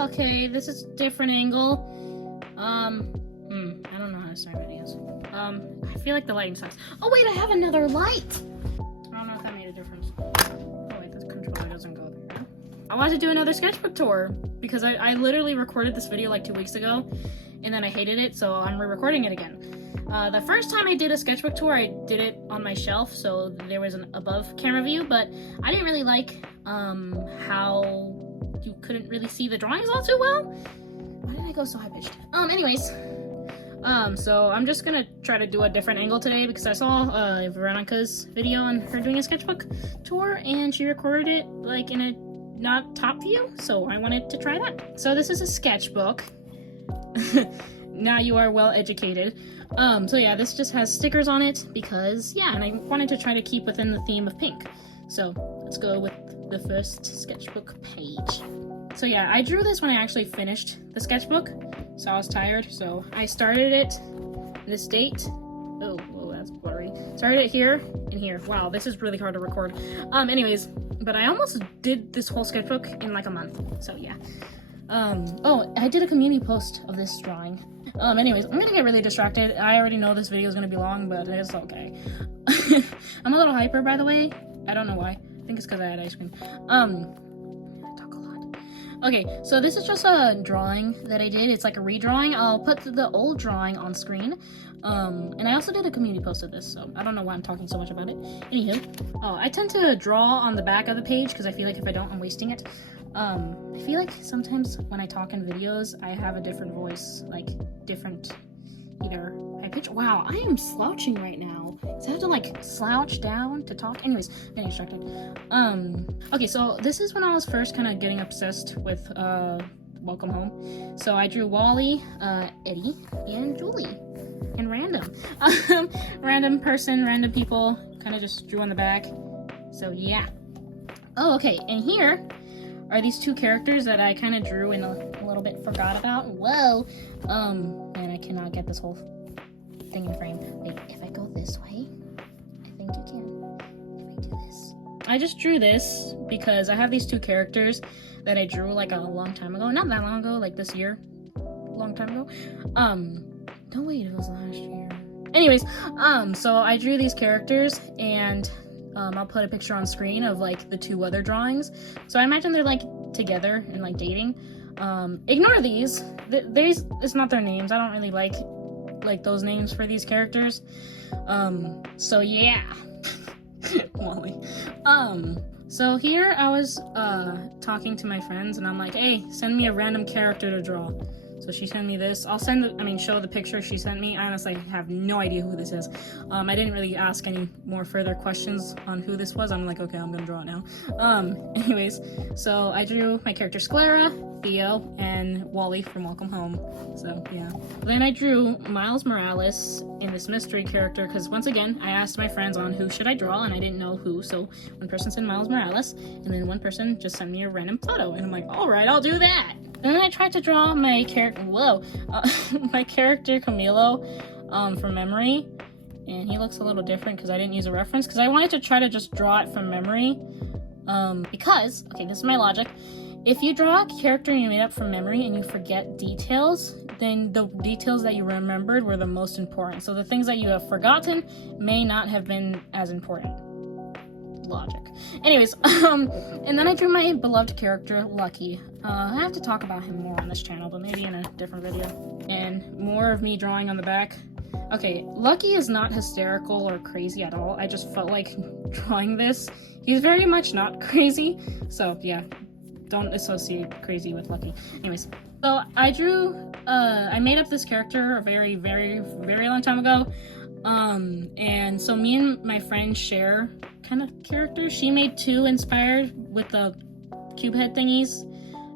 Okay, this is a different angle. I don't know how to start videos. I feel like the lighting sucks. Oh wait, I have another light! I don't know if that made a difference. Oh wait, the controller doesn't go there. I wanted to do another sketchbook tour because I literally recorded this video like 2 weeks ago and then I hated it, so I'm re-recording it again. The first time I did a sketchbook tour, I did it on my shelf, so there was an above camera view, but I didn't really like how you couldn't really see the drawings all too well. Why did I go so high-pitched? Anyways, so I'm just gonna try to do a different angle today because I saw Veronica's video on her doing a sketchbook tour and she recorded it like in a not top view, so I wanted to try that. So this is a sketchbook. Now you are well educated. So yeah, this just has stickers on it because, yeah, and I wanted to try to keep within the theme of pink. So let's go with the first sketchbook page. So yeah, I drew this when I actually finished the sketchbook, so I was tired. So I started it this date. Oh, that's blurry. Started it here and here. Wow, this is really hard to record. Anyways, but I almost did this whole sketchbook in like a month. So yeah. Oh, I did a community post of this drawing. Anyways, I'm gonna get really distracted. I already know this video is gonna be long, but it's okay. I'm a little hyper, by the way. I don't know why. I think it's because I had ice cream. I talk a lot. Okay, so this is just a drawing that I did. It's like a redrawing. I'll put the old drawing on screen. And I also did a community post of this, so I don't know why I'm talking so much about it. Anywho, oh, I tend to draw on the back of the page because I feel like if I don't, I'm wasting it. I feel like sometimes when I talk in videos, I have a different voice, like different, either high pitch. Wow, I am slouching right now. So I have to like slouch down to talk. Anyways, I'm getting distracted. Okay, so this is when I was first kind of getting obsessed with Welcome Home. So I drew Wally, Eddie, and Julie, and random, random person, random people. Kind of just drew on the back. So yeah. Oh, okay, and here are these two characters that I kind of drew and a little bit forgot about. Whoa! And I cannot get this whole thing in frame. Wait, if I go this way, I think you can. If I do this. I just drew this because I have these two characters that I drew like a long time ago. Not that long ago, like this year. Long time ago. No wait, it was last year. Anyways, so I drew these characters and I'll put a picture on screen of like the two other drawings. So I imagine they're like together and like dating. Ignore these. It's not their names. I don't really like those names for these characters. So yeah. Wally. So here I was talking to my friends and I'm like, hey, send me a random character to draw. So she sent me this. I'll show the picture she sent me. I honestly have no idea who this is. I didn't really ask any more further questions on who this was. I'm like, okay, I'm gonna draw it now. Anyways, so I drew my characters Clara, Theo, and Wally from Welcome Home. So yeah. Then I drew Miles Morales in this mystery character because once again, I asked my friends on who should I draw and I didn't know who. So one person said Miles Morales and then one person just sent me a random photo and I'm like, all right, I'll do that. And then I tried to draw my character, my character Camilo from memory, and he looks a little different because I didn't use a reference because I wanted to try to just draw it from memory because, okay, this is my logic. If you draw a character you made up from memory and you forget details, then the details that you remembered were the most important. So the things that you have forgotten may not have been as important. Logic. Anyways, and then I drew my beloved character, Lucky. I have to talk about him more on this channel, but maybe in a different video. And more of me drawing on the back. Okay, Lucky is not hysterical or crazy at all. I just felt like drawing this. He's very much not crazy. So yeah, don't associate crazy with Lucky. Anyways, so I drew, I made up this character a very, very, very long time ago. And so me and my friend share kind of characters. She made two inspired with the cube head thingies,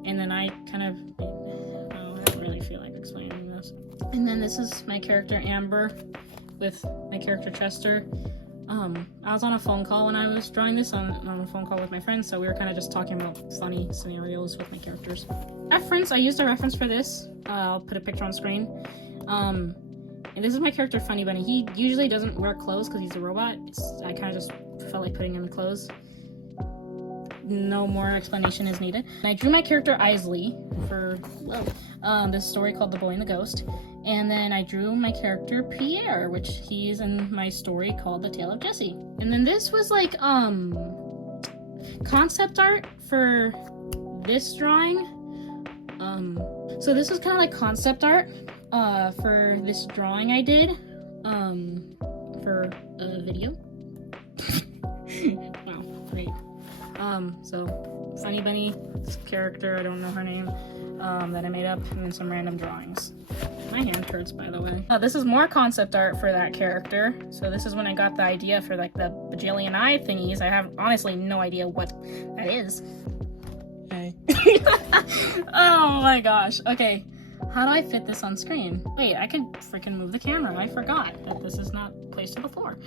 and then I kind of, I don't really feel like explaining this. And then this is my character Amber with my character Chester. I was on a phone call when I was drawing this, on a phone call with my friends, so we were kind of just talking about funny scenarios with my characters. Reference, I used a reference for this. I'll put a picture on screen. And this is my character Funny Bunny. He usually doesn't wear clothes because he's a robot. I kind of just felt like putting him in clothes. No more explanation is needed. And I drew my character Isley for this story called The Boy and the Ghost. And then I drew my character Pierre, which he's in my story called The Tale of Jesse. And then this was like concept art for this drawing. So this was kind of like concept art for this drawing I did for a video. Wow, great. So Funny Bunny character, I don't know her name, that I made up, and then some random drawings. My hand hurts, by the way. This is more concept art for that character. So this is when I got the idea for like the bajillion eye thingies. I have honestly no idea what that is. Okay. Oh my gosh. Okay. How do I fit this on screen? Wait, I could freaking move the camera. I forgot that this is not placed to the floor.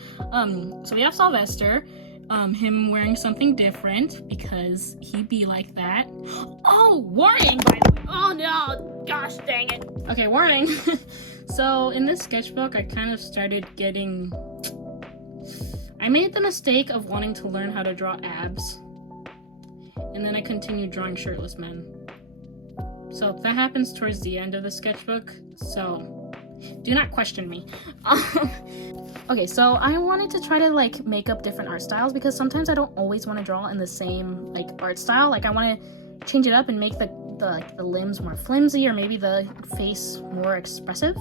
So we have Sylvester. Him wearing something different because he be like that. Oh, warning, by the way. Oh no, gosh dang it. Okay, warning. So in this sketchbook, I kind of started getting... I made the mistake of wanting to learn how to draw abs. And then I continued drawing shirtless men. So that happens towards the end of the sketchbook, so do not question me. Okay, so I wanted to try to like make up different art styles because sometimes I don't always want to draw in the same like art style. Like I want to change it up and make the limbs more flimsy or maybe the face more expressive.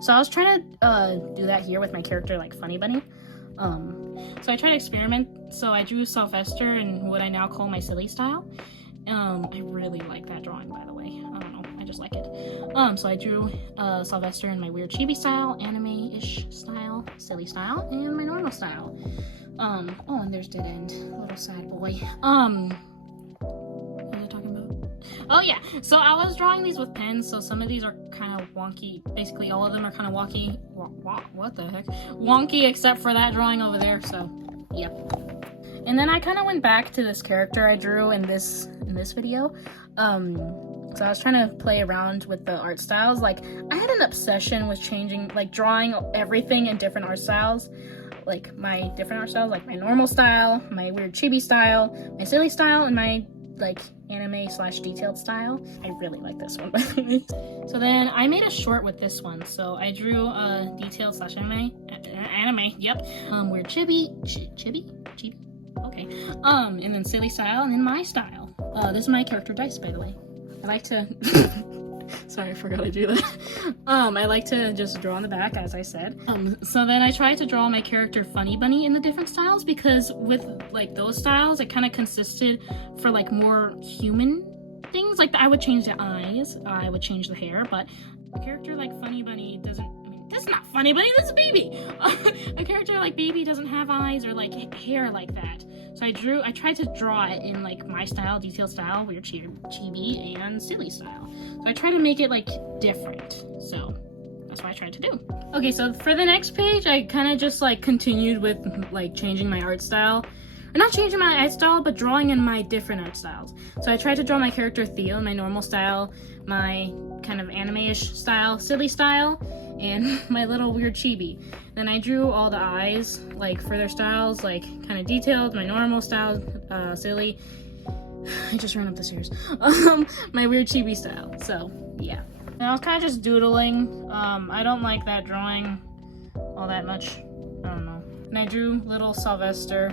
So I was trying to do that here with my character like Funny Bunny. So I tried to experiment. So I drew Sylvester in what I now call my silly style. I really like that drawing, by the way. I don't know, I just like it. So I drew Sylvester in my weird chibi style, anime-ish style, silly style, and my normal style. Oh, and there's Dead End, little sad boy. What was I talking about? Oh yeah, so I was drawing these with pens, so some of these are kind of wonky. Basically, all of them are kind of wonky. What the heck? Wonky, except for that drawing over there, so, yep. And then I kind of went back to this character I drew in this video. So I was trying to play around with the art styles. Like, I had an obsession with changing, like, drawing everything in different art styles. Like, my different art styles, like my normal style, my weird chibi style, my silly style, and my, like, anime/detailed style. I really like this one, by the way. So then I made a short with this one. So I drew a detailed/anime, yep. Weird chibi, okay. And then silly style, and then my style. This is my character Dice, by the way. I like to, sorry, I forgot I drew that. I like to just draw on the back, as I said. So then I tried to draw my character Funny Bunny in the different styles, because with, like, those styles, it kind of consisted for, like, more human things. Like, I would change the eyes, I would change the hair, but a character like Funny Bunny doesn't, I mean, this is not Funny Bunny, this is Baby! A character like Baby doesn't have eyes or, like, hair like that. So I tried to draw it in, like, my style, detailed style, weird chibi, and silly style. So I tried to make it, like, different. So that's what I tried to do. Okay, so for the next page, I kind of just, like, continued with, like, changing my art style. Or not changing my art style, but drawing in my different art styles. So I tried to draw my character Theo in my normal style, my kind of anime-ish style, silly style, and my little weird chibi. Then I drew all the eyes, like, for their styles, like, kind of detailed, my normal style, silly. I just ran up the stairs. My weird chibi style, so, yeah. And I was kind of just doodling. I don't like that drawing all that much. I don't know. And I drew little Sylvester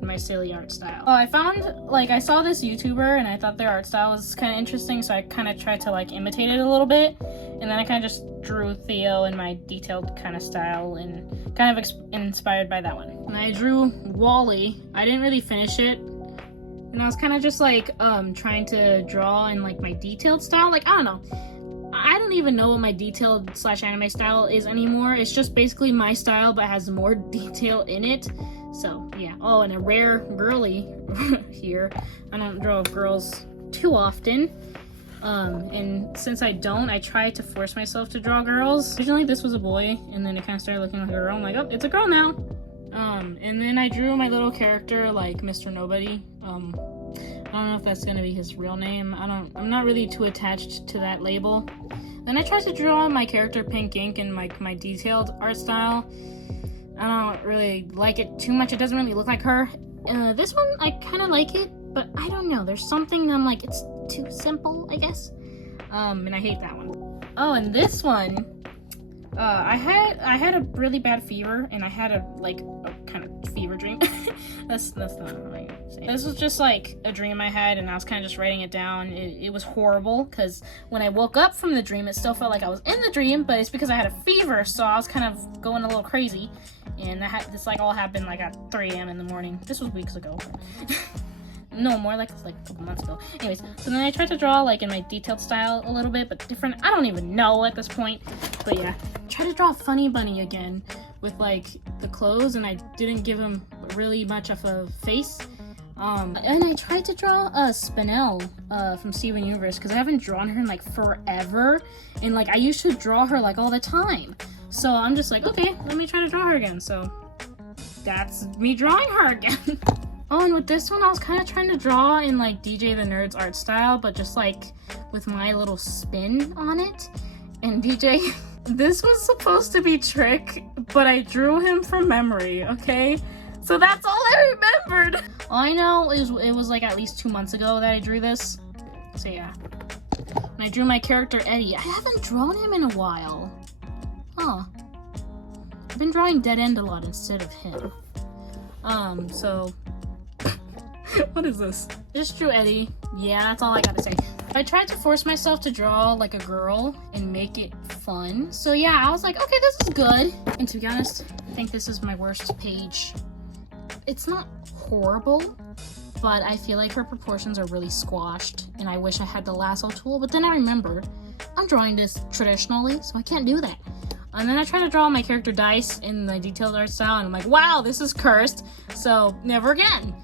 in my silly art style. Oh, I found, like, I saw this YouTuber and I thought their art style was kind of interesting, so I kind of tried to, like, imitate it a little bit. And then I kind of just drew Theo in my detailed kind of style and kind of inspired by that one. And I drew Wally. I didn't really finish it. And I was kind of just, like, trying to draw in, like, my detailed style. Like, I don't know. I don't even know what my detailed/anime style is anymore. It's just basically my style, but has more detail in it. So, yeah. Oh, and a rare girly here. I don't draw girls too often. And since I don't, I try to force myself to draw girls. Originally, this was a boy, and then it kind of started looking like a girl. I'm like, oh, it's a girl now. And then I drew my little character like Mr. Nobody. I don't know if that's gonna be his real name. I'm not really too attached to that label. Then I tried to draw my character Pinkink in my detailed art style. I don't really like it too much. It doesn't really look like her. This one, I kind of like it, but I don't know. There's something I'm like, it's too simple, I guess. And I hate that one. Oh, and this one, I had a really bad fever, and I had a kind of fever dream. that's not what I say. This was just like a dream I had, and I was kind of just writing it down. It was horrible because when I woke up from the dream, it still felt like I was in the dream, but it's because I had a fever, so I was kind of going a little crazy. And this all happened like at 3 a.m. in the morning. This was weeks ago. No, more like a couple months ago. Anyways, so then I tried to draw like in my detailed style a little bit, but different. I don't even know at this point. But yeah, try to draw a funny bunny again with like the clothes, and I didn't give him really much of a face. And I tried to draw a Spinel from Steven Universe because I haven't drawn her in like forever, and like I used to draw her like all the time. So I'm just like, okay, let me try to draw her again. So that's me drawing her again. Oh, and with this one, I was kind of trying to draw in like DJ the Nerd's art style, but just like with my little spin on it. And DJ, this was supposed to be Trick, but I drew him from memory, okay? So that's all I remembered. All I know is it was like at least 2 months ago that I drew this. So yeah. And I drew my character Eddie. I haven't drawn him in a while. Huh. I've been drawing Dead End a lot instead of him. So... What is this? Just drew Eddie. Yeah, that's all I gotta say. I tried to force myself to draw like a girl and make it fun. So yeah, I was like, okay, this is good. And to be honest, I think this is my worst page. It's not horrible, but I feel like her proportions are really squashed, and I wish I had the lasso tool, but then I remember I'm drawing this traditionally, so I can't do that. And then I try to draw my character Dice in the detailed art style, and I'm like, wow, this is cursed, so never again.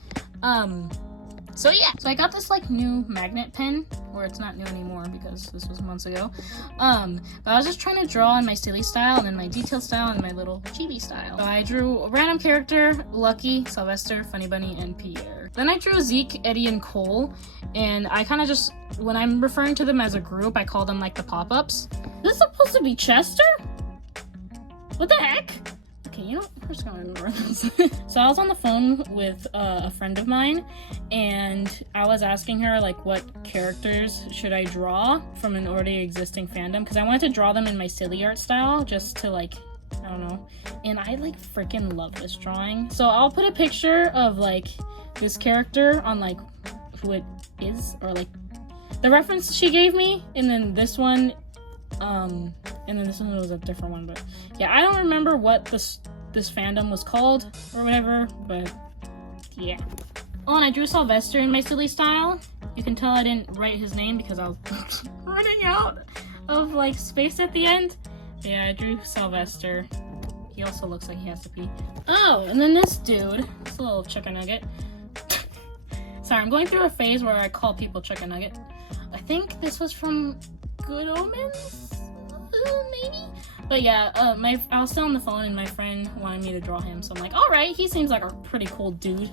So yeah, so I got this like new magnet pen, or it's not new anymore because this was months ago. But I was just trying to draw in my silly style, and then my detailed style, and my little chibi style. So I drew a random character, Lucky, Sylvester, Funny Bunny, and Pierre. Then I drew Zeke, Eddie, and Cole, and I kind of just, when I'm referring to them as a group, I call them like the pop-ups. Is this supposed to be Chester? What the heck? Okay, you know what? We're just gonna ignore this. So I was on the phone with a friend of mine, and I was asking her like what characters should I draw from an already existing fandom, because I wanted to draw them in my silly art style just to like, I don't know. And I like freaking love this drawing. So I'll put a picture of like this character on like who it is, or like the reference she gave me, and then this one. And then this one was a different one, but yeah, I don't remember what this fandom was called or whatever, but yeah. Oh, and I drew Sylvester in my silly style. You can tell I didn't write his name because I was running out of like space at the end. But yeah, I drew Sylvester. He also looks like he has to pee. Oh, and then this dude, this little chicken nugget. Sorry, I'm going through a phase where I call people chicken nugget. I think this was from Good Omens? Maybe? But yeah, I was still on the phone, and my friend wanted me to draw him, so I'm like, alright, he seems like a pretty cool dude.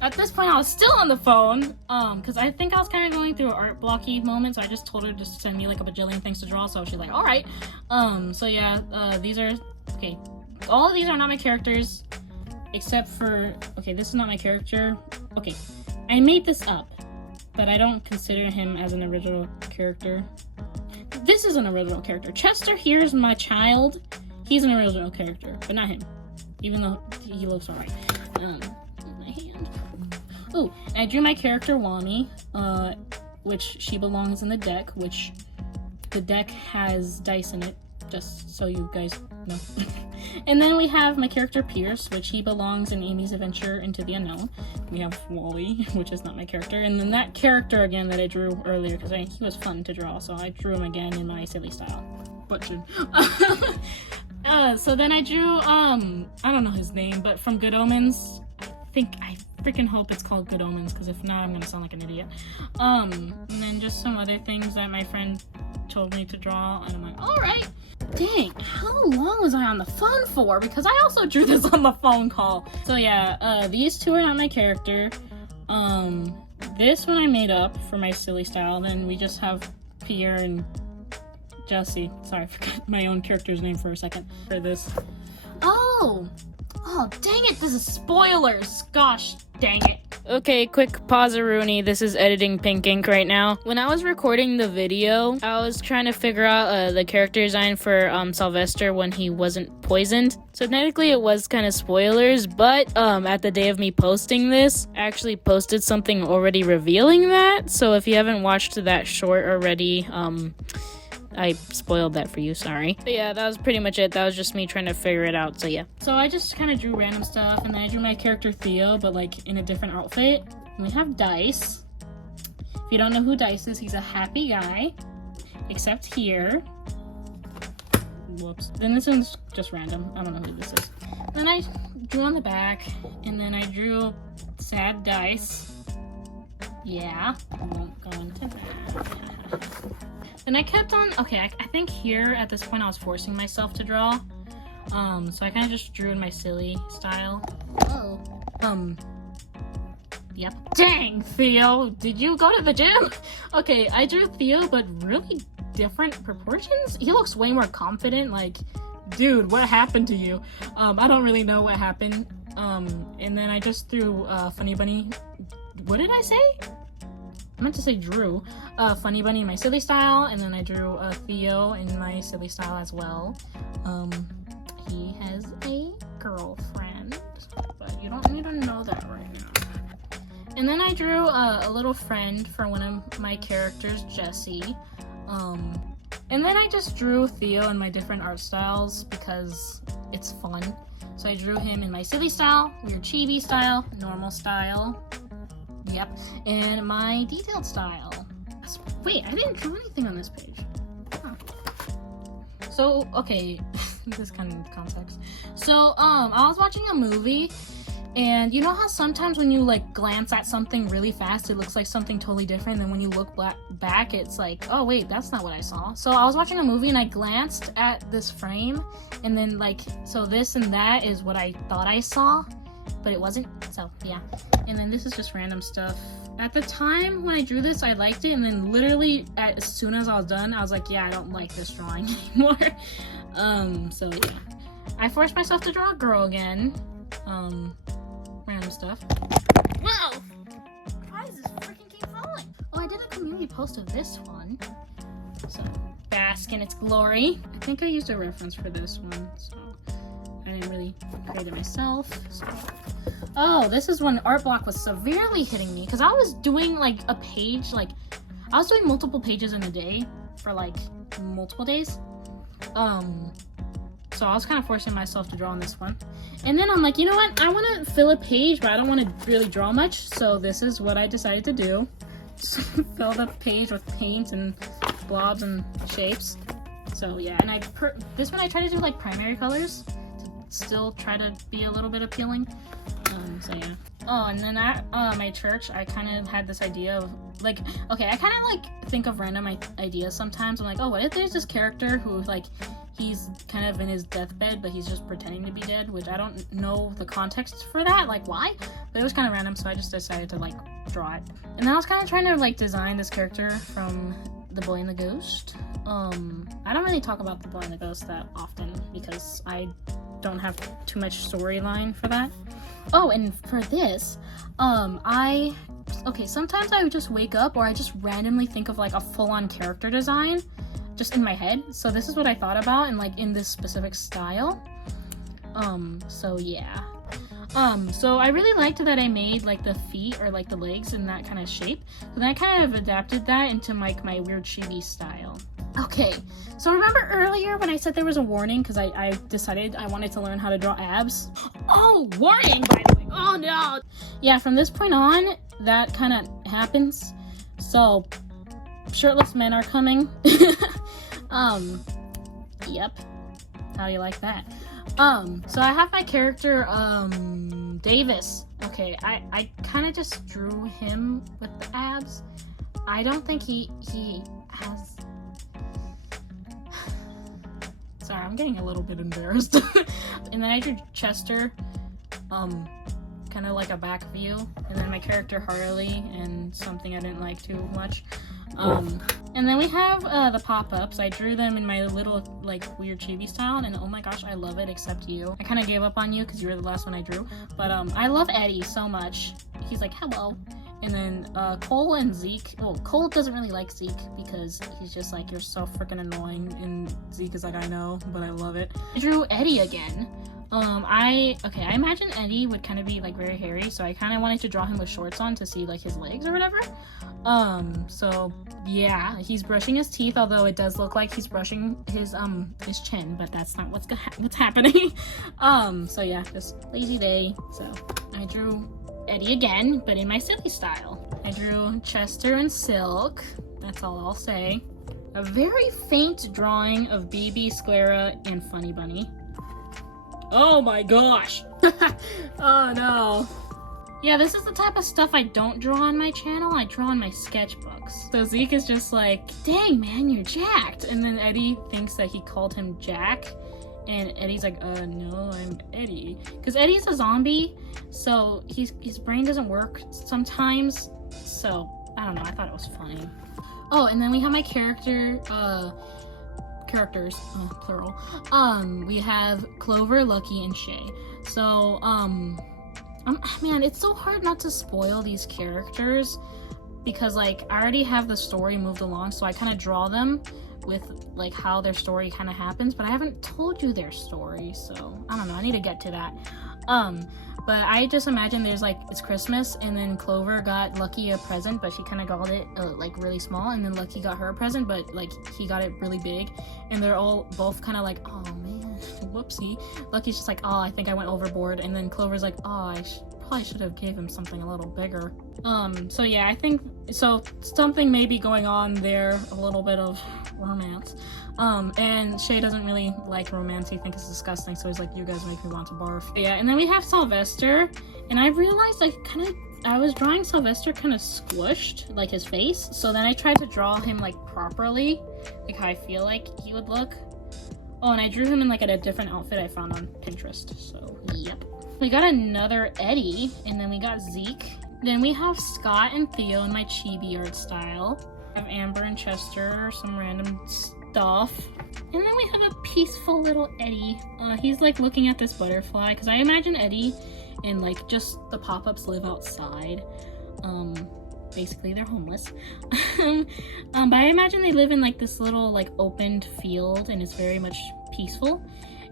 At this point, I was still on the phone, because I think I was kind of going through an art blocky moment, so I just told her to send me like a bajillion things to draw, so she's like, alright. So yeah, these are, okay, all of these are not my characters, except for, okay, this is not my character. Okay, I made this up, but I don't consider him as an original character. This is an original character. Chester here is my child. He's an original character, but not him. Even though he looks alright. My hand. Oh, and I drew my character Wani, which she belongs in the deck, which the deck has dice in it, just so you guys know. And then we have my character Pierce, which he belongs in Amy's Adventure Into the Unknown. We have Wally, which is not my character. And then that character again that I drew earlier, because he was fun to draw, so I drew him again in my silly style. Butchin. So then I drew, I don't know his name, but from Good Omens. I freaking hope it's called Good Omens, because if not, I'm gonna sound like an idiot. And then just some other things that my friend told me to draw, and I'm like, alright. Dang, how long was I on the phone for? Because I also drew this on the phone call. So yeah, these two are not my character. This one I made up for my silly style. Then we just have Pierre and Jesse. Sorry, I forgot my own character's name for a second for this. Oh, dang it, this is spoilers. Gosh, dang it. Okay, quick pause-a-rooney. This is editing Pinkink right now. When I was recording the video, I was trying to figure out the character design for Sylvester when he wasn't poisoned. So technically it was kind of spoilers, but at the day of me posting this, I actually posted something already revealing that. So if you haven't watched that short already, I spoiled that for you, sorry. But yeah, that was pretty much it. That was just me trying to figure it out, so yeah. So I just kind of drew random stuff, and then I drew my character Theo, but like in a different outfit. And we have Dice. If you don't know who Dice is, he's a happy guy. Except here. Whoops. Then this one's just random. I don't know who this is. Then I drew on the back, and then I drew sad Dice. Yeah, I won't go into that. And I kept on, okay, I think here at this point I was forcing myself to draw. So I kind of just drew in my silly style. Oh. Yep. Dang, Theo, did you go to the gym? Okay, I drew Theo, but really different proportions. He looks way more confident, like, dude, what happened to you? I don't really know what happened. And then I just threw Funny Bunny. What did I say? I meant to say drew Funny Bunny in my silly style, and then I drew Theo in my silly style as well. He has a girlfriend, but you don't need to know that right now. And then I drew a little friend for one of my characters, Jessie. And then I just drew Theo in my different art styles because it's fun. So I drew him in my silly style, weird chibi style, normal style. Yep, and my detailed style. Wait, I didn't draw anything on this page. Huh. So, okay, this kind of context. So, I was watching a movie, and you know how sometimes when you, like, glance at something really fast, it looks like something totally different, and then when you look back, it's like, oh, wait, that's not what I saw. So, I was watching a movie, and I glanced at this frame, and then, like, so this and that is what I thought I saw, but it wasn't, so, yeah. And then this is just random stuff. At the time when I drew this, I liked it, and then literally as soon as I was done, I was like, yeah, I don't like this drawing anymore. So yeah. I forced myself to draw a girl again. Random stuff. Whoa! Why is this freaking keep falling? Oh, I did a community post of this one. So, bask in its glory. I think I used a reference for this one, so I didn't really create it myself. So. Oh, this is when art block was severely hitting me, because I was doing like a page, like I was doing multiple pages in a day for like multiple days. So I was kind of forcing myself to draw on this one. And then I'm like, you know what? I want to fill a page, but I don't want to really draw much. So this is what I decided to do. Just fill the page with paint and blobs and shapes. So yeah, and this one I try to do like primary colors to still try to be a little bit appealing. So yeah. Oh, and then at my church, I kind of had this idea of like, okay, I kind of like think of random ideas sometimes. I'm like, oh, what if there's this character who like, he's kind of in his deathbed, but he's just pretending to be dead, which I don't know the context for that, like why, but it was kind of random, so I just decided to like draw it. And then I was kind of trying to like design this character from The Boy and the Ghost. I don't really talk about The Boy and the Ghost that often because I don't have too much storyline for that. Oh, and for this, okay, sometimes I would just wake up or I just randomly think of like a full-on character design just in my head. So this is what I thought about and like in this specific style. So yeah. So I really liked that I made like the feet or like the legs in that kind of shape. So then I kind of adapted that into like my weird chibi style. Okay, so remember earlier when I said there was a warning because I decided I wanted to learn how to draw abs? Oh, warning, by the way. Oh no. Yeah, from this point on, that kind of happens. So, shirtless men are coming. Yep. How do you like that? So I have my character, Davis. Okay, I kind of just drew him with the abs. I don't think he has... Sorry, I'm getting a little bit embarrassed. And then I drew Chester, kind of like a back view. And then my character Harley, and something I didn't like too much. And then we have the pop-ups. I drew them in my little like weird chibi style, and oh my gosh, I love it, except you. I kind of gave up on you because you were the last one I drew. But I love Eddie so much. He's like, hello. And then Cole and Zeke. Well, Cole doesn't really like Zeke because he's just like, you're so freaking annoying. And Zeke is like, I know, but I love it. I drew Eddie again. I imagine Eddie would kind of be like very hairy, so I kind of wanted to draw him with shorts on to see like his legs or whatever. So yeah, he's brushing his teeth, although it does look like he's brushing his chin, but that's not what's happening. So yeah, just lazy day. So I drew Eddie again, but in my silly style. I drew Chester and Silk. That's all I'll say. A very faint drawing of BB, Sclera, and Funny Bunny. Oh my gosh! Oh no. Yeah, this is the type of stuff I don't draw on my channel. I draw on my sketchbooks. So Zeke is just like, dang man, you're jacked. And then Eddie thinks that he called him Jack. And Eddie's like, no, I'm Eddie. Because Eddie's a zombie, so his brain doesn't work sometimes. So, I don't know, I thought it was funny. Oh, and then we have my characters, plural. We have Clover, Lucky, and Shay. So, man, it's so hard not to spoil these characters because, like, I already have the story moved along, so I kind of draw them with, like, how their story kind of happens, but I haven't told you their story, so I don't know, I need to get to that. But I just imagine there's, like, it's Christmas, and then Clover got Lucky a present, but she kind of got it, like, really small, and then Lucky got her a present, but, like, he got it really big, and they're all both kind of like, oh, man, whoopsie. Lucky's just like, oh, I think I went overboard, and then Clover's like, oh, I probably should have gave him something a little bigger. So yeah, I think, so something may be going on there, a little bit of romance. And Shay doesn't really like romance, he thinks it's disgusting, so he's like, you guys make me want to barf. But yeah, and then we have Sylvester, and I realized I was drawing Sylvester kind of squished, like his face, so then I tried to draw him like properly, like how I feel like he would look. Oh, and I drew him in like a different outfit I found on Pinterest, so yep. We got another Eddie, and then we got Zeke. Then we have Scott and Theo in my chibi art style. We have Amber and Chester, some random stuff. And then we have a peaceful little Eddie. He's like looking at this butterfly, because I imagine Eddie and like just the pop-ups live outside. Basically they're homeless. But I imagine they live in like this little like opened field, and it's very much peaceful.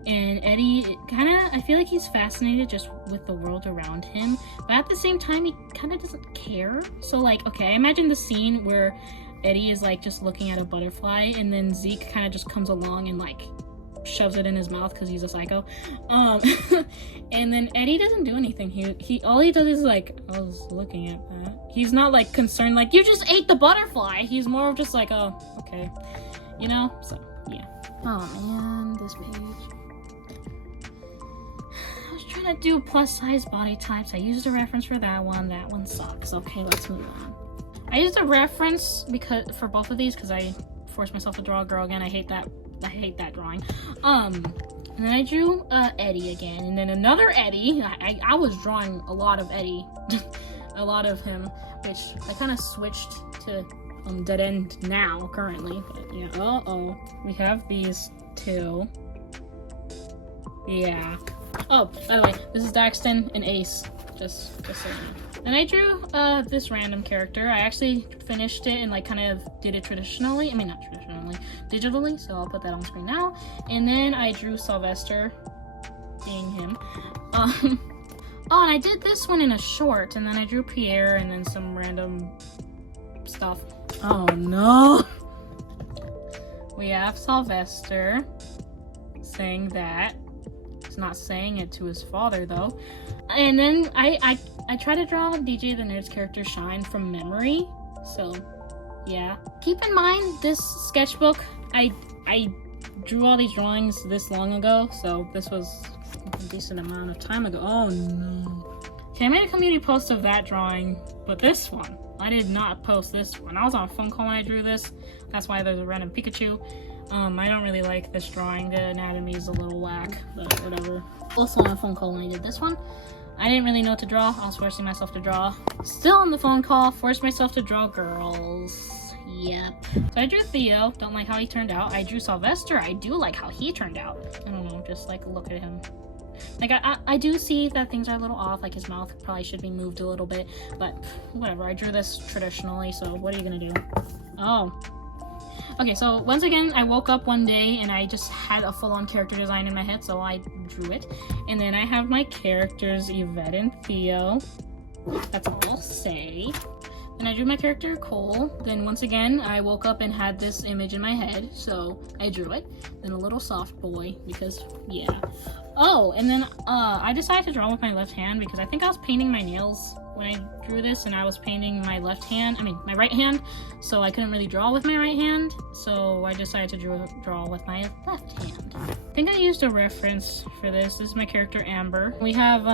And Eddie I feel like he's fascinated just with the world around him, but at the same time he kind of doesn't care. So like, okay, I imagine the scene where Eddie is like just looking at a butterfly, and then Zeke kind of just comes along and like shoves it in his mouth because he's a psycho. And then Eddie doesn't do anything. He all he does is like, I was looking at that. He's not like concerned like, you just ate the butterfly. He's more of just like, oh, okay, you know. So yeah. Oh man, this page. Trying to do plus size body types. I used a reference for that one sucks. Okay, let's move on. I used a reference for both of these because I forced myself to draw a girl again. I hate that drawing. And then I drew Eddie again, and then another Eddie. I was drawing a lot of Eddie, a lot of him, which I kind of switched to dead end now currently. But yeah, we have these two. Yeah. Oh, by the way, this is Daxton and Ace, just so you know. And I drew this random character. I actually finished it and like kind of did it traditionally. I mean, not traditionally, digitally, so I'll put that on screen now. And then I drew Sylvester, being him. Oh, and I did this one in a short, and then I drew Pierre and then some random stuff. Oh no! We have Sylvester saying that. He's not saying it to his father though. And then I try to draw DJ the Nerd's character Shine from memory. So yeah. Keep in mind this sketchbook, I drew all these drawings this long ago, so this was a decent amount of time ago. Oh no. Okay, I made a community post of that drawing, but this one, I did not post this one. I was on a phone call when I drew this. That's why there's a random Pikachu. I don't really like this drawing. The anatomy is a little whack, but whatever. Also on a phone call when I did this one. I didn't really know what to draw. I was forcing myself to draw. Still on the phone call, forced myself to draw girls. Yep. So I drew Theo. Don't like how he turned out. I drew Sylvester. I do like how he turned out. I don't know, just like look at him. Like I do see that things are a little off, like his mouth probably should be moved a little bit, but whatever. I drew this traditionally, so what are you gonna do? Oh. Okay, so once again, I woke up one day and I just had a full-on character design in my head, so I drew it. And then I have my characters, Yvette and Theo. That's all I'll say. Then I drew my character, Cole. Then once again, I woke up and had this image in my head, so I drew it. Then a little soft boy, because, yeah. Oh, and then I decided to draw with my left hand because I think I was painting my nails when I drew this, and I was painting my my right hand, so I couldn't really draw with my right hand, so I decided to draw with my left hand. I think I used a reference for this. This is my character, Amber. We have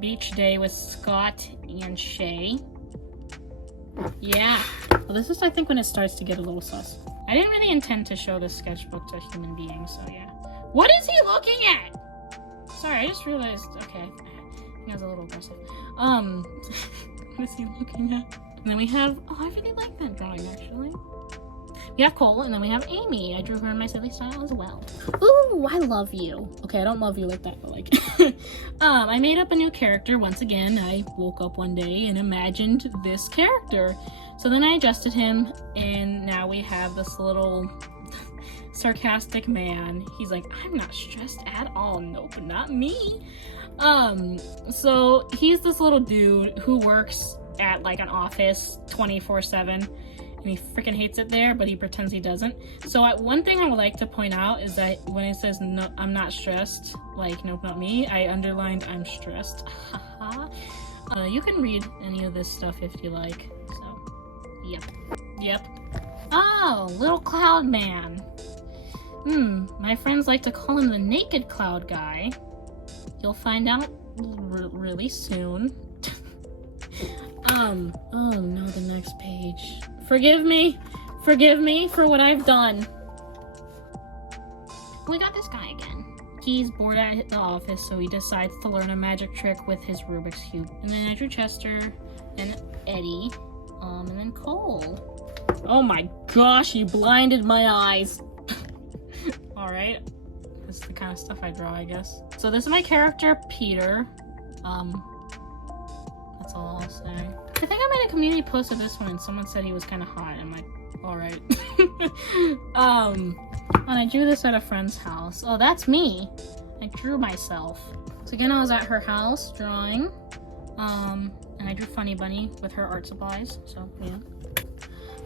beach day with Scott and Shay. Yeah. Well, this is, I think, when it starts to get a little sus. I didn't really intend to show this sketchbook to human beings, so yeah. What is he looking at? Sorry, I just realized, okay, I think I was a little aggressive. What is he looking at? And then we have, oh, I really like that drawing, actually. We have Cole, and then we have Amy. I drew her in my silly style as well. Ooh, I love you. Okay, I don't love you like that, but like, I made up a new character. Once again, I woke up one day and imagined this character. So then I adjusted him, and now we have this little sarcastic man. He's like, I'm not stressed at all. Nope, not me. So he's this little dude who works at like an office 24/7. And he freaking hates it there, but he pretends he doesn't. So one thing I would like to point out is that when it says, no, I'm not stressed, like, nope, not me, I underlined, I'm stressed. You can read any of this stuff if you like. So, yep. Oh, little cloud man. My friends like to call him the naked cloud guy. You'll find out really soon. Oh no, the next page. Forgive me for what I've done. We got this guy again. He's bored at the office, so he decides to learn a magic trick with his Rubik's Cube. And then I drew Chester, and Eddie, and then Cole. Oh my gosh, you blinded my eyes. Alright. This is the kind of stuff I draw, I guess. So this is my character, Peter. That's all I'll say. I think I made a community post of this one and someone said he was kind of hot. I'm like, alright. And I drew this at a friend's house. Oh, that's me. I drew myself. So again, I was at her house drawing. And I drew Funny Bunny with her art supplies. So, yeah.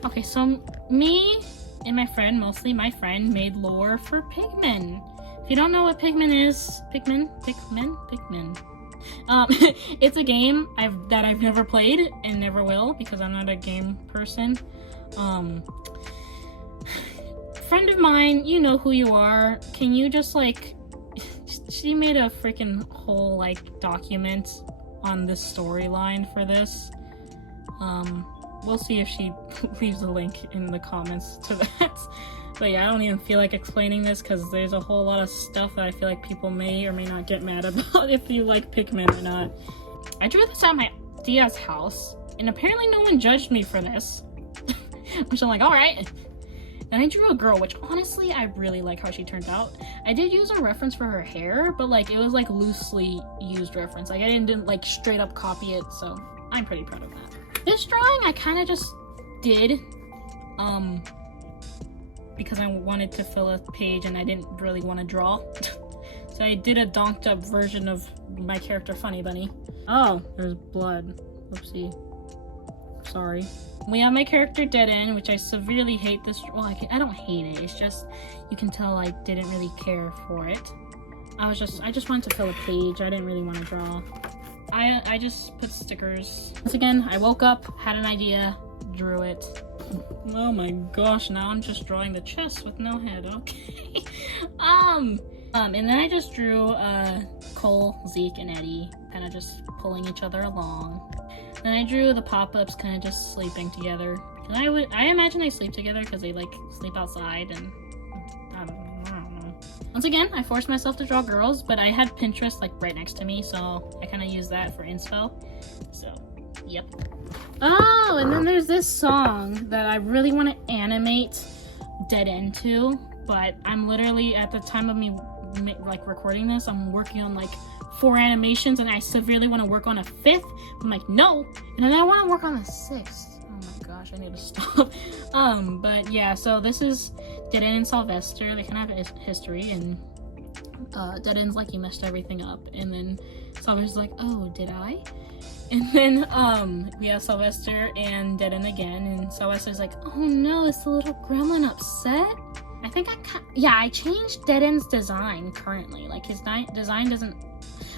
Okay, so me and my friend, mostly my friend, made lore for Pikmin. If you don't know what Pikmin is, Pikmin. It's a game that I've never played and never will because I'm not a game person. Friend of mine, you know who you are. Can you just like, she made a freaking whole like document on this storyline for this. We'll see if she leaves a link in the comments to that. But yeah, I don't even feel like explaining this because there's a whole lot of stuff that I feel like people may or may not get mad about if you like Pikmin or not. I drew this at my Dia's house, and apparently no one judged me for this. Which I'm like, alright. And I drew a girl, which honestly, I really like how she turned out. I did use a reference for her hair, but like, it was like loosely used reference. Like, I didn't like straight up copy it, so I'm pretty proud of that. This drawing, I kind of just did, because I wanted to fill a page and I didn't really want to draw. So I did a donked up version of my character Funny Bunny. Oh, there's blood. Whoopsie. Sorry. We have my character Dead End, which I severely hate this. Well, I don't hate it. It's just, you can tell I didn't really care for it. I just wanted to fill a page. I didn't really want to draw. I just put stickers. Once again, I woke up, had an idea, drew it. Oh my gosh, now I'm just drawing the chest with no head, okay. And then I just drew Cole, Zeke, and Eddie, kind of just pulling each other along. Then I drew the pop-ups kind of just sleeping together. And I imagine they sleep together because they like sleep outside and I don't know. Once again, I forced myself to draw girls, but I had Pinterest like right next to me, so I kind of used that for inspo. So, yep. Oh, and then there's this song that I really want to animate Dead End to, but I'm literally, at the time of me like recording this, I'm working on like 4 animations, and I severely want to work on a 5th. I'm like, no, and then I want to work on a 6th. Oh my gosh, I need to stop. But yeah, so this is Dead End and Sylvester. They kind of have a history, and Dead End's like, you messed everything up, and then Sylvester's like, oh, did I? And then we have Sylvester and Dead End again, and Sylvester's like, oh no, is the little gremlin upset? I think I changed Dead End's design currently. Like, his design doesn't...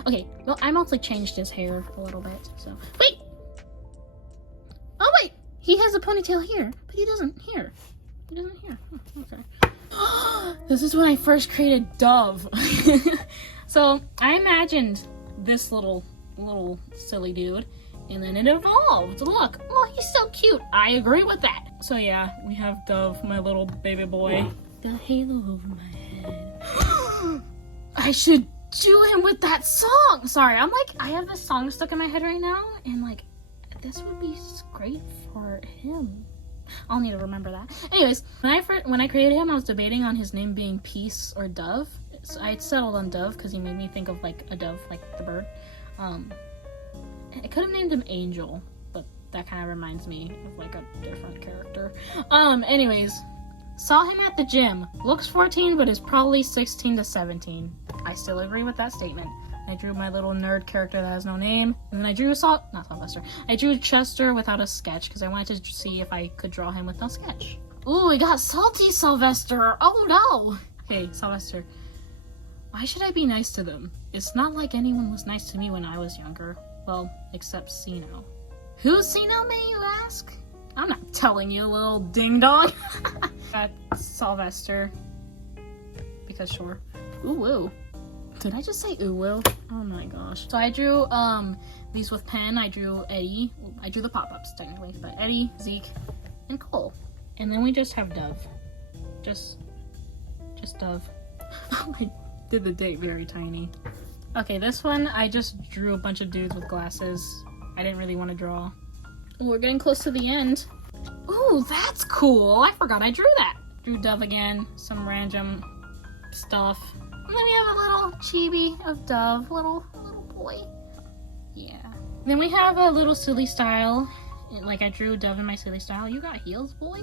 Okay, well, I mostly changed his hair a little bit, so... Wait! Oh, wait! He has a ponytail here, but he doesn't here. He doesn't here. Oh, okay. This is when I first created Dove. So, I imagined this little silly dude, and then it evolved. Look! Oh, he's so cute! I agree with that! So yeah, we have Dove, my little baby boy. The halo over my head. I should do him with that song! Sorry, I'm like, I have this song stuck in my head right now, and like, this would be great for him. I'll need to remember that. Anyways, when I created him, I was debating on his name being Peace or Dove. So I settled on Dove because he made me think of like a dove, like the bird. I could have named him Angel, but that kind of reminds me of like a different character. Anyways, saw him at the gym. Looks 14, but is probably 16 to 17. I still agree with that statement. I drew my little nerd character that has no name, and then I drew not Sylvester. I drew Chester without a sketch because I wanted to see if I could draw him with no sketch. Ooh, we got salty Sylvester. Oh no. Hey, Sylvester. Why should I be nice to them? It's not like anyone was nice to me when I was younger. Well, except Sino. Who's Sino, may you ask? I'm not telling you, little ding-dong. That's Sylvester. Because sure. Ooh, woo. Did I just say ooh, woo? Oh my gosh. So I drew these with pen. I drew Eddie. I drew the pop-ups, technically. But Eddie, Zeke, and Cole. And then we just have Dove. Just Dove. I did the date very tiny. Okay, this one, I just drew a bunch of dudes with glasses. I didn't really want to draw. Ooh, we're getting close to the end. Ooh, that's cool. I forgot I drew that. Drew Dove again, some random stuff. And then we have a little chibi of Dove, little boy. Yeah. Then we have a little silly style. Like I drew Dove in my silly style. You got heels, boy?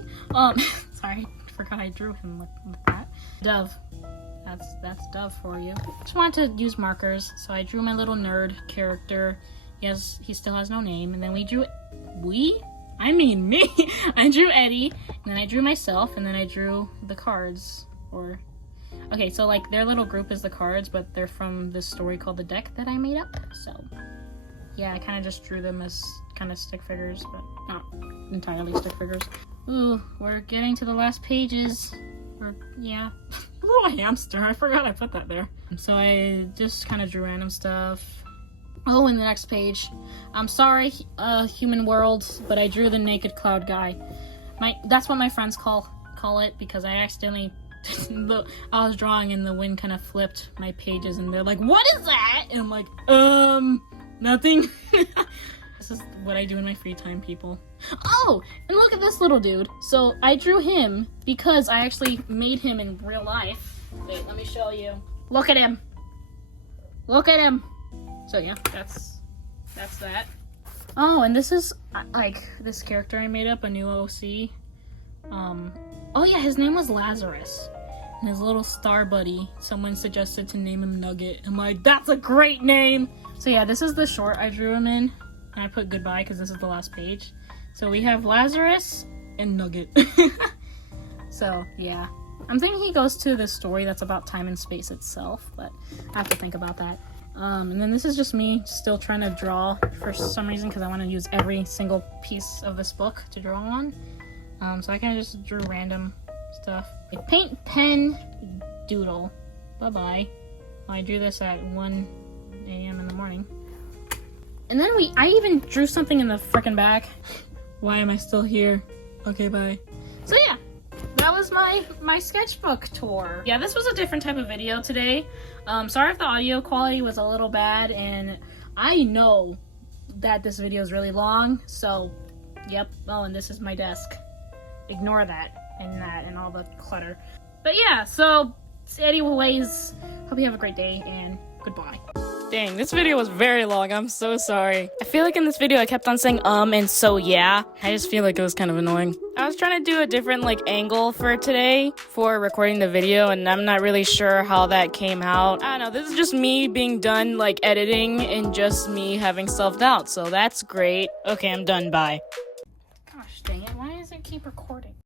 Sorry, forgot I drew him with that. Dove. That's Dove for you. Just wanted to use markers, so I drew my little nerd character. He still has no name, and then I mean me. I drew Eddie, and then I drew myself, and then I drew the cards. Okay, so like their little group is the cards, but they're from this story called The Deck that I made up. So yeah, I kind of just drew them as kind of stick figures, but not entirely stick figures. Ooh, we're getting to the last pages. Yeah. A little hamster. I forgot I put that there. So I just kind of drew random stuff. Oh, in the next page. I'm sorry, human world, but I drew the naked cloud guy. That's what my friends call it, because I accidentally I was drawing and the wind kind of flipped my pages and they're like, what is that? And I'm like, nothing. This is what I do in my free time, people. Oh, and look at this little dude. So I drew him because I actually made him in real life. Wait, let me show you. Look at him. Look at him. So yeah, that's that. Oh, and this is like this character I made up, a new OC. Oh yeah, his name was Lazarus. And his little star buddy, someone suggested to name him Nugget. I'm like, that's a great name! So yeah, this is the short I drew him in. And I put goodbye because this is the last page. So we have Lazarus and Nugget. So yeah. I'm thinking he goes to this story that's about time and space itself, but I have to think about that. And then this is just me still trying to draw for some reason because I want to use every single piece of this book to draw on. So I kind of just drew random stuff. Paint, pen, doodle. Bye-bye. I drew this at 1 a.m. in the morning. And then I even drew something in the frickin' back. Why am I still here? Okay, bye. So yeah, that was my sketchbook tour. Yeah, this was a different type of video today. Sorry if the audio quality was a little bad, and I know that this video is really long, so Yep. Oh, and this is my desk. Ignore that and all the clutter. But yeah, so anyways, hope you have a great day and goodbye. Dang, this video was very long. I'm so sorry. I feel like in this video I kept on saying and so yeah. I just feel like it was kind of annoying. I was trying to do a different angle for today for recording the video, and I'm not really sure how that came out. I don't know, this is just me being done editing and just me having self-doubt, so that's great. Okay, I'm done, bye. Gosh dang it, why does it keep recording?